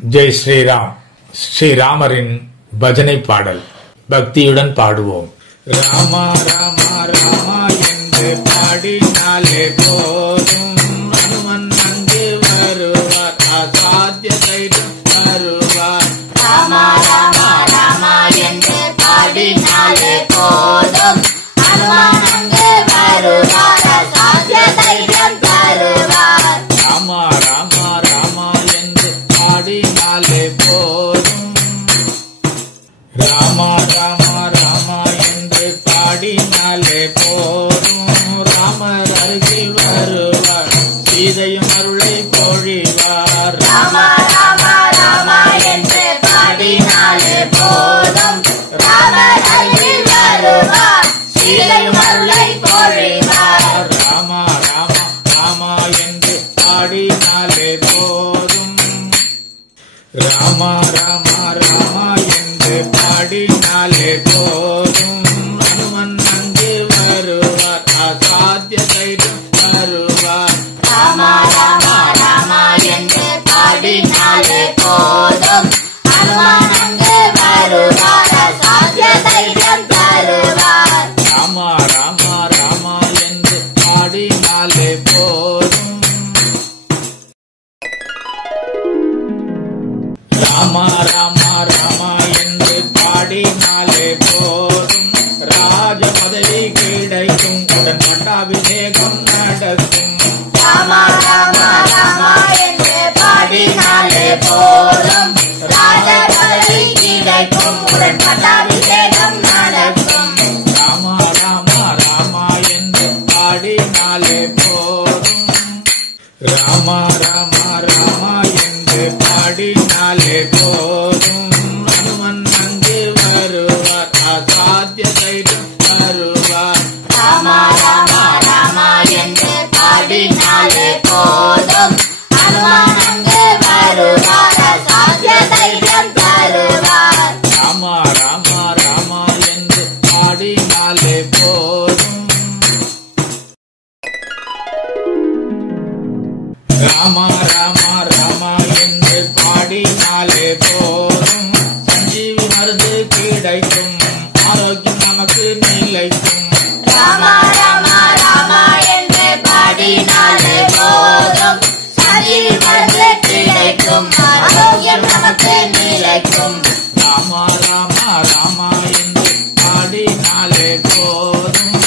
ஜெய் ஸ்ரீராம். ஸ்ரீராமரின் பஜனை பாடல் பக்தியுடன் பாடுவோம். ராமா ராமா ராமா என்று பாடினாலே போதும், அனுமன் அங்கு வருவார், அசாத்திய தைரியம் வருவார். ராமா ராமா ராமா என்று பாடினாலே போதும், அனுமன் அங்கு வருவார், அசாத்திய தைரியம் தருவார். ராமா ராமா ராமா என்று பாடினாலே போதும், ராமா ராமா ராமா என்று பாடினாலே போதும், ராமர் அருகில் வருவார், சீதையும் அருளை பொழிவார். ராமா ராமா ராமா என்று பாடினாலே போதும், ராமர் அருகில் வருவார், சீதையும் அருளை பொழிவார். ராமா ராமா ராமா என்று பாடினாலே போதும், ராமா ராமா ராமா என்று பாடினாலே போதும், அனுமன் அங்கு வருவார், அசாத்திய தைரியம் வருவார். ராமா ராமா ராமா என்று பாடினாலே போதும், அனுமன் அங்கு வருவார், அசாத்திய தைரியம் தருவார். ராமா ராமா ராமா என்று பாடினாலே போதும், ராமா ராமா ராமா என்று பாடினாலே போதும், ராஜ பதவி கிடைக்கும், உடன் பட்டாபிஷேகம் நடக்கும். ராமா ராமா ராமா என்று பாடினாலே போதும், ராஜ பதவி கிடைக்கும், உடன் பட்டாபிஷேகம் நடக்கும். ராமா ராமா ராமா என்று பாடினாலே போதும், ராமா ராமா ராமா என்று பாடினாலே போதும், அனுமன் அங்கு வருவார், அசாத்திய தைரியம் வருவார். ராமா ராமா ராமா என்று பாடினாலே போதும், அனுமன் அங்கு வருவார், அசாத்திய தைரியம் தருவார். ராமா ராமா ராமா என்று பாடினாலே போதும், ராமா ராமா ராமா என்று பாடினாலே போதும், சஞ்சீவி மருந்து கிடைக்கும், ஆரோக்கியம் நமக்கு நிலைக்கும். ராமா ராமா ராமா என்று பாடினாலே போதும், சஞ்சீவி மருந்து கிடைக்கும், ஆரோக்கியம் நமக்கு நிலைக்கும். ராமா ராமா ராமா என்று பாடினாலே போதும்,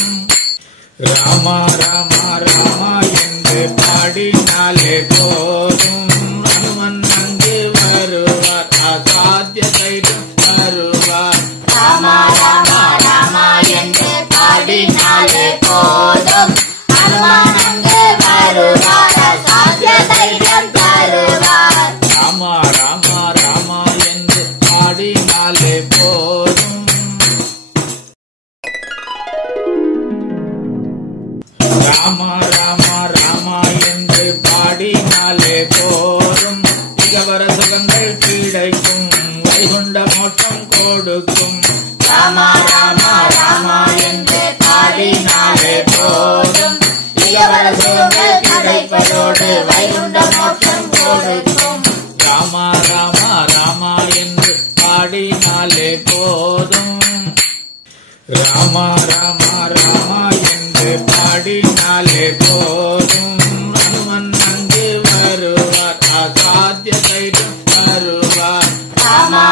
ராமா ராமா ராமா என்று பாடினாலே போதும், அனுமன் அங்கு வருவார், அசாத்திய தைரியம் வருவார். ராமா ராமா ராமா என்று பாடினாலே போதும், அனுமன் அங்கு வருவார், அசாத்திய தைரியம் தருவார். ராமா ராமா ராமா என்று பாடினாலே போதும், ராமா ராமா ராமா என்று பாடினாலே போதும், இகவர சுகங்கள் கிடைக்கும், வைகுண்ட மோட்சம் கொடுக்கும். ராமா ராமா ராமா என்று பாடினாலே போதும், இகவர சுகங்கள் கிடைப்பதோடு வைகுண்ட மோட்சம் கொடுக்கும். ராமா ராமா ராமா என்று பாடினாலே போதும், ராமா ராமா ராமா என்று பாடினாலே போதும், அனுமன் அங்கு வருவார், அசாத்திய தைரியம் வருவார். ராமா